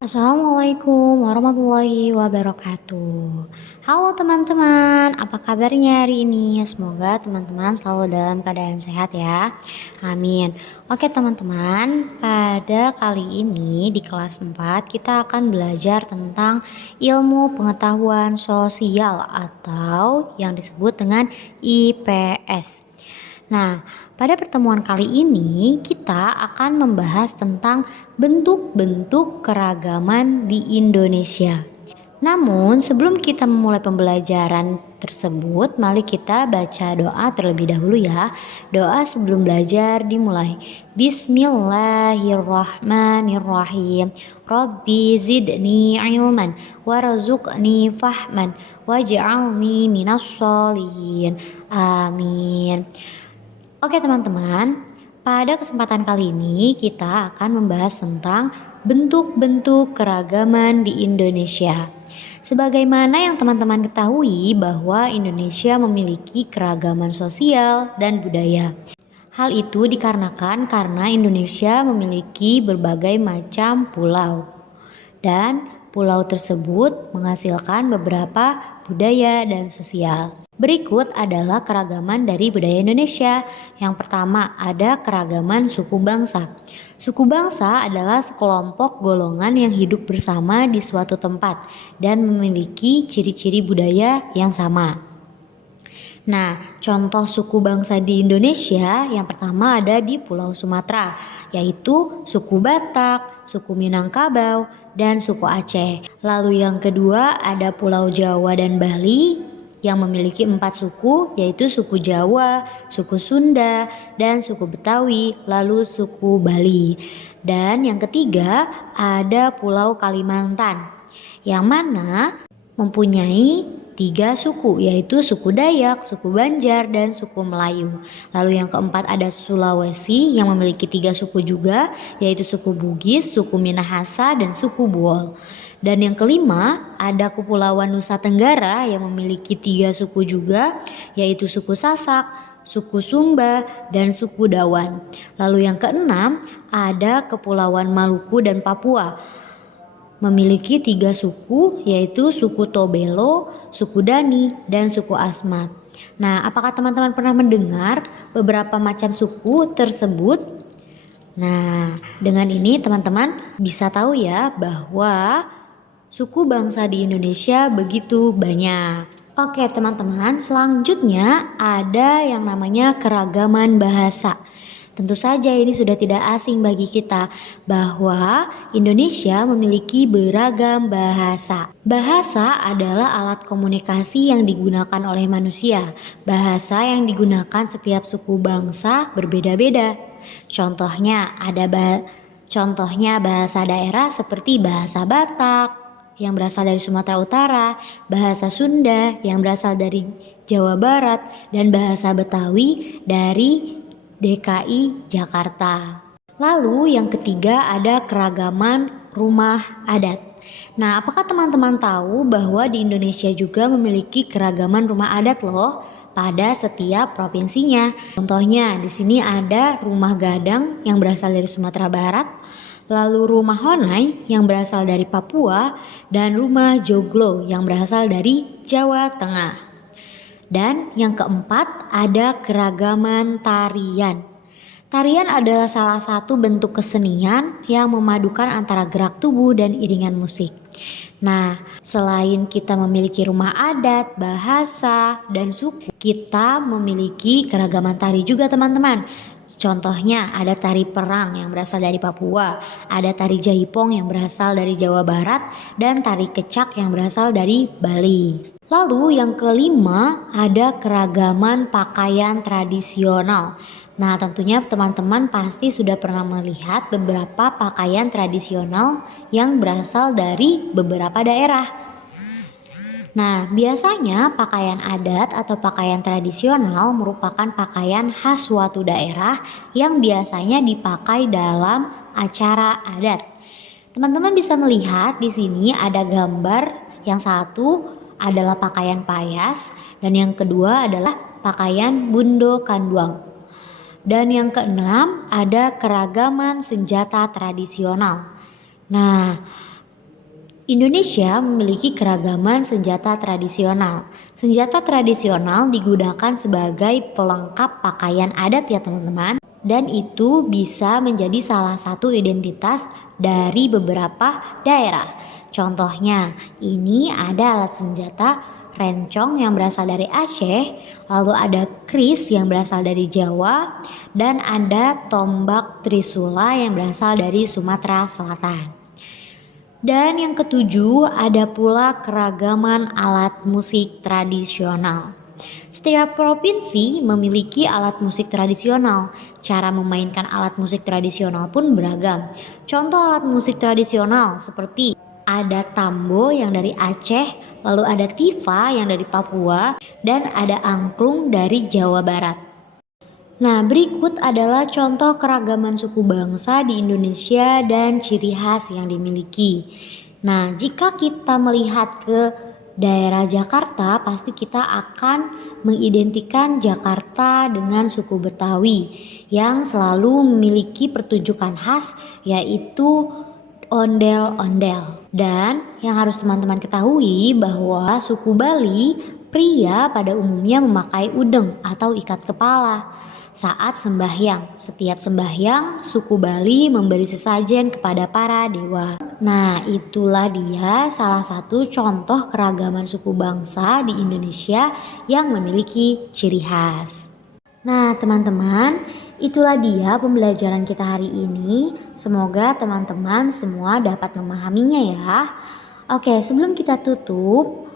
Assalamualaikum warahmatullahi wabarakatuh. Halo teman-teman, apa kabarnya hari ini? Semoga teman-teman selalu dalam keadaan sehat ya. Amin. Oke teman-teman, pada kali ini di kelas 4 kita akan belajar tentang ilmu pengetahuan sosial atau yang disebut dengan IPS. Nah, pada pertemuan kali ini kita akan membahas tentang bentuk-bentuk keragaman di Indonesia. Namun, sebelum kita memulai pembelajaran tersebut, mari kita baca doa terlebih dahulu ya. Doa sebelum belajar dimulai. Bismillahirrahmanirrahim. Rabbi zidni ilman warzuqni fahman waj'alni minas sholihin. Amin. Oke teman-teman, pada kesempatan kali ini kita akan membahas tentang bentuk-bentuk keragaman di Indonesia. Sebagaimana yang teman-teman ketahui bahwa Indonesia memiliki keragaman sosial dan budaya. Hal itu dikarenakan karena Indonesia memiliki berbagai macam pulau. Dan pulau tersebut menghasilkan beberapa budaya dan sosial. Berikut adalah keragaman dari budaya Indonesia. Yang pertama, ada keragaman suku bangsa. Suku bangsa adalah sekelompok golongan yang hidup bersama di suatu tempat dan memiliki ciri-ciri budaya yang sama. Nah, contoh suku bangsa di Indonesia yang pertama ada di Pulau Sumatera, yaitu suku Batak, suku Minangkabau, dan suku Aceh. Lalu yang kedua ada Pulau Jawa dan Bali yang memiliki 4 suku, yaitu suku Jawa, suku Sunda, dan suku Betawi, lalu suku Bali. Dan yang ketiga ada Pulau Kalimantan, yang mana mempunyai 3 suku, yaitu suku Dayak, suku Banjar, dan suku Melayu. Lalu yang keempat ada Sulawesi yang memiliki 3 suku juga, yaitu suku Bugis, suku Minahasa, dan suku Buol. Dan yang kelima ada Kepulauan Nusa Tenggara yang memiliki 3 suku juga, yaitu suku Sasak, suku Sumba, dan suku Dawan. Lalu yang keenam ada Kepulauan Maluku dan Papua, memiliki 3 suku, yaitu suku Tobelo, suku Dani, dan suku Asmat. Nah, apakah teman-teman pernah mendengar beberapa macam suku tersebut? Nah, dengan ini teman-teman bisa tahu ya bahwa suku bangsa di Indonesia begitu banyak. Oke teman-teman, selanjutnya ada yang namanya keragaman bahasa. Tentu saja ini sudah tidak asing bagi kita bahwa Indonesia memiliki beragam bahasa. Bahasa adalah alat komunikasi yang digunakan oleh manusia. Bahasa yang digunakan setiap suku bangsa berbeda-beda. Contohnya bahasa daerah seperti bahasa Batak yang berasal dari Sumatera Utara, bahasa Sunda yang berasal dari Jawa Barat, dan bahasa Betawi dari DKI Jakarta. Lalu yang ketiga ada keragaman rumah adat. Nah, apakah teman-teman tahu bahwa di Indonesia juga memiliki keragaman rumah adat loh pada setiap provinsinya? Contohnya di sini ada rumah gadang yang berasal dari Sumatera Barat, lalu rumah Honai yang berasal dari Papua, dan rumah Joglo yang berasal dari Jawa Tengah. Dan yang keempat ada keragaman tarian. Tarian adalah salah satu bentuk kesenian yang memadukan antara gerak tubuh dan iringan musik. Nah, selain kita memiliki rumah adat, bahasa, dan suku, kita memiliki keragaman tari juga teman-teman. Contohnya ada tari perang yang berasal dari Papua, ada tari jaipong yang berasal dari Jawa Barat, dan tari kecak yang berasal dari Bali. Lalu yang kelima ada keragaman pakaian tradisional. Nah, tentunya teman-teman pasti sudah pernah melihat beberapa pakaian tradisional yang berasal dari beberapa daerah. Nah, biasanya pakaian adat atau pakaian tradisional merupakan pakaian khas suatu daerah yang biasanya dipakai dalam acara adat. Teman-teman bisa melihat di sini ada gambar, yang satu adalah pakaian payas dan yang kedua adalah pakaian bundo kanduang. Dan yang keenam, ada keragaman senjata tradisional. Nah, Indonesia memiliki keragaman senjata tradisional. Senjata tradisional digunakan sebagai pelengkap pakaian adat ya teman-teman. Dan itu bisa menjadi salah satu identitas dari beberapa daerah. Contohnya, ini ada alat senjata rencong yang berasal dari Aceh, lalu ada kris yang berasal dari Jawa, dan ada tombak trisula yang berasal dari Sumatera Selatan. Dan yang ketujuh, ada pula keragaman alat musik tradisional. Setiap provinsi memiliki alat musik tradisional. Cara memainkan alat musik tradisional pun beragam. Contoh alat musik tradisional seperti ada tambo yang dari Aceh, lalu ada tifa yang dari Papua, dan ada angklung dari Jawa Barat. Nah, berikut adalah contoh keragaman suku bangsa di Indonesia dan ciri khas yang dimiliki. Nah, jika kita melihat ke daerah Jakarta, pasti kita akan mengidentikan Jakarta dengan suku Betawi yang selalu memiliki pertunjukan khas, yaitu ondel-ondel. Dan yang harus teman-teman ketahui bahwa suku Bali, pria pada umumnya memakai udeng atau ikat kepala saat sembahyang. Setiap sembahyang, suku Bali memberi sesajen kepada para dewa. Nah, itulah dia salah satu contoh keragaman suku bangsa di Indonesia yang memiliki ciri khas. Nah, teman-teman, itulah dia pembelajaran kita hari ini. Semoga teman-teman semua dapat memahaminya ya. Oke, sebelum kita tutup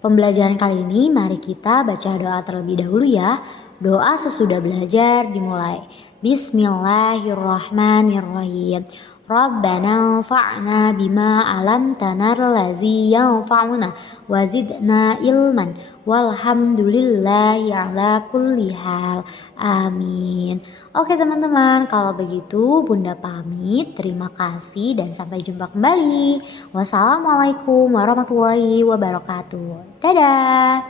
pembelajaran kali ini, mari kita baca doa terlebih dahulu ya. Doa sesudah belajar dimulai. Bismillahirrahmanirrahim. Rabbana fa'na bima alamtana allazi yanfa'una wa zidna ilman walhamdulillahi ala kulli hal. Amin. Oke teman-teman, kalau begitu Bunda pamit. Terima kasih dan sampai jumpa kembali. Wassalamualaikum warahmatullahi wabarakatuh. Dadah.